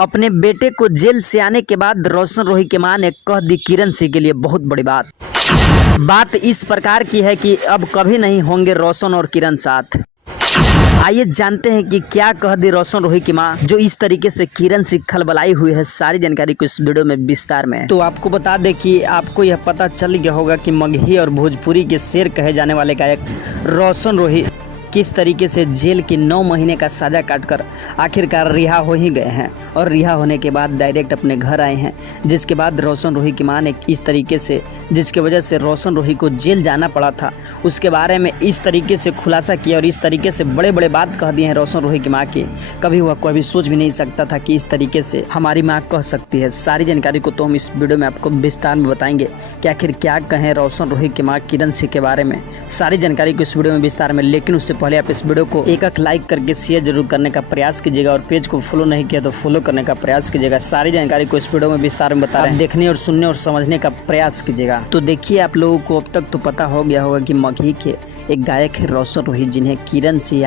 अपने बेटे को जेल से आने के बाद रोशन रोही की मां ने कह दी किरण सिंह के लिए बहुत बड़ी बात। बात इस प्रकार की है कि अब कभी नहीं होंगे रोशन और किरण साथ। आइए जानते हैं कि क्या कह दी रोशन रोही की मां, जो इस तरीके से किरण सिंह खलबलाई हुई है। सारी जानकारी को इस वीडियो में विस्तार में। तो आपको बता दें कि आपको यह पता चल गया होगा कि मगही और भोजपुरी के शेर कहे जाने वाले गायक रोशन रोही किस तरीके से जेल की 9 महीने का सजा काटकर आखिरकार रिहा हो ही गए हैं और रिहा होने के बाद डायरेक्ट अपने घर आए हैं। जिसके बाद रोशन रोही की मां ने इस तरीके से, जिसकी वजह से रोशन रोही को जेल जाना पड़ा था, उसके बारे में इस तरीके से खुलासा किया और इस तरीके से बड़े बड़े बात कह दिए हैं रोशन रोही की मां की। कभी वह कभी सोच भी नहीं सकता था कि इस तरीके से हमारी मां कह सकती है। सारी जानकारी को तो हम इस वीडियो में आपको विस्तार में बताएंगे कि आखिर क्या कहें रोशन रोही की मां किरण सिंह के बारे में। सारी जानकारी को इस वीडियो में विस्तार में, लेकिन उससे पहले आप इस वीडियो को एक लाइक करके शेयर जरूर करने का प्रयास कीजिएगा और पेज को फॉलो नहीं किया तो फॉलो करने का प्रयास कीजिएगा। सारी जानकारी को इस वीडियो में विस्तार में बता रहे हैं, देखने और सुनने और समझने का प्रयास कीजिएगा। तो देखिए, आप लोगों को अब तक तो पता हो गया होगा कि मगही के एक गायक है रोशन रोही, जिन्हें किरण सिंह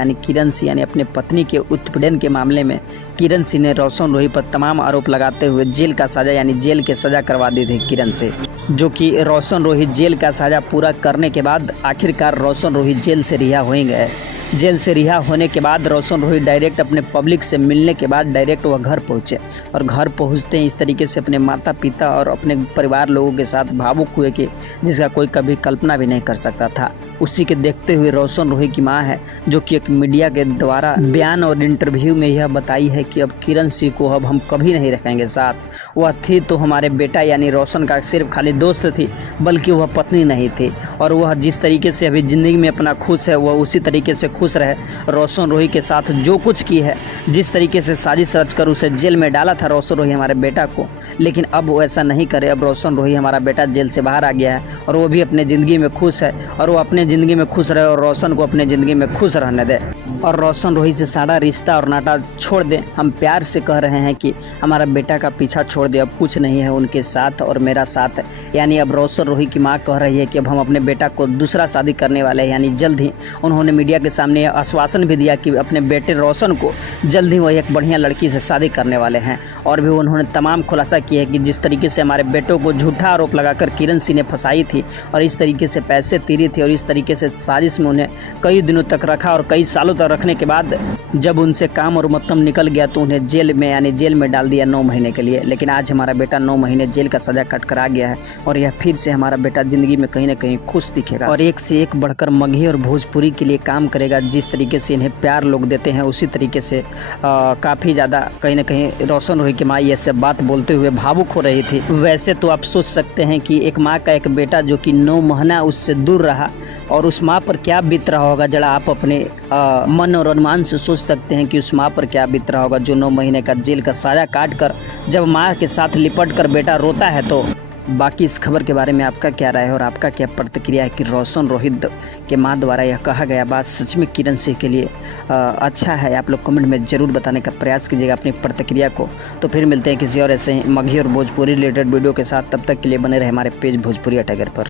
यानी अपने पत्नी के उत्पीड़न के मामले में किरण सिंह ने रोशन रोही पर तमाम आरोप लगाते हुए जेल का सजा यानी जेल के सजा करवा दी थी किरण से, जो कि रोशन रोही जेल का सजा पूरा करने के बाद आखिरकार रोशन रोही जेल से रिहा हो गए। जेल से रिहा होने के बाद रोशन रोही डायरेक्ट अपने पब्लिक से मिलने के बाद डायरेक्ट वह घर पहुंचे और घर पहुंचते ही इस तरीके से अपने माता पिता और अपने परिवार लोगों के साथ भावुक हुए कि जिसका कोई कभी कल्पना भी नहीं कर सकता था। उसी के देखते हुए रोशन रोही की मां है, जो कि एक मीडिया के द्वारा बयान और इंटरव्यू में यह बताई है कि अब किरण सिंह को अब हम कभी नहीं रखेंगे साथ। वह थी तो हमारे बेटा यानी रोशन का सिर्फ खाली दोस्त थी, बल्कि वह पत्नी नहीं थी। और वह जिस तरीके से अभी ज़िंदगी में अपना खुश है, वह उसी तरीके से खुश रहे। रोशन रोही के साथ जो कुछ की है, जिस तरीके से साजिश रचकर उसे जेल में डाला था रोशन रोही हमारे बेटा को, लेकिन अब वो ऐसा नहीं करे। अब रोशन रोही हमारा बेटा जेल से बाहर आ गया है और वो भी अपने ज़िंदगी में खुश है और वो अपने ज़िंदगी में खुश रहे और रोशन को अपने ज़िंदगी में खुश रहने दे और रोशन रोही से सारा रिश्ता और नाता छोड़ दे। हम प्यार से कह रहे हैं कि हमारा बेटा का पीछा छोड़ दे, अब कुछ नहीं है उनके साथ और मेरा साथ है। यानी अब रोशन रोही की मां कह रही है कि अब हम अपने बेटा को दूसरा शादी करने वाले हैं, यानी जल्द ही। उन्होंने मीडिया के सामने आश्वासन भी दिया कि अपने बेटे रोशन को जल्द ही वह एक बढ़िया लड़की से शादी करने वाले हैं। और भी उन्होंने तमाम खुलासा किया कि जिस तरीके से हमारे बेटों को झूठा आरोप लगाकर किरण सिंह ने फंसाई थी और इस तरीके से पैसे तीरी थी और इस तरीके से साजिश में उन्हें कई दिनों तक रखा और कई सालों तक रखने के बाद जब उनसे काम और मतलब निकल गया तो उन्हें जेल में डाल दिया 9 महीने के लिए। लेकिन आज हमारा बेटा 9 महीने जेल का सजा कट कर आ गया है और यह फिर से हमारा बेटा जिंदगी में कहीं ना कहीं खुश दिखेगा और एक से एक बढ़कर मगही और भोजपुरी के लिए काम करेगा। जिस तरीके से इन्हें प्यार लोग देते हैं, उसी तरीके से काफ़ी ज़्यादा कहीं ना कहीं रोशन रोही की माँ ये सब बात बोलते हुए भावुक हो रही थी। वैसे तो आप सोच सकते हैं कि एक माँ का एक बेटा जो कि 9 महीना उससे दूर रहा और उस माँ पर क्या बीत रहा होगा, जरा आप अपने मन और अनुमान से सोच सकते हैं कि उस माँ पर क्या बीत रहा होगा, जो 9 महीने का जेल का सजा काट कर जब माँ के साथ लिपट कर बेटा रोता है। तो बाकी इस खबर के बारे में आपका क्या राय है और आपका क्या प्रतिक्रिया है कि रोशन रोहित के मां द्वारा यह कहा गया बात सच में किरण सिंह के लिए अच्छा है? आप लोग कमेंट में ज़रूर बताने का प्रयास कीजिएगा अपनी प्रतिक्रिया को। तो फिर मिलते हैं किसी और ऐसे ही मगही और भोजपुरी रिलेटेड वीडियो के साथ। तब तक के लिए बने रहे हमारे पेज भोजपुरी टाइगर पर।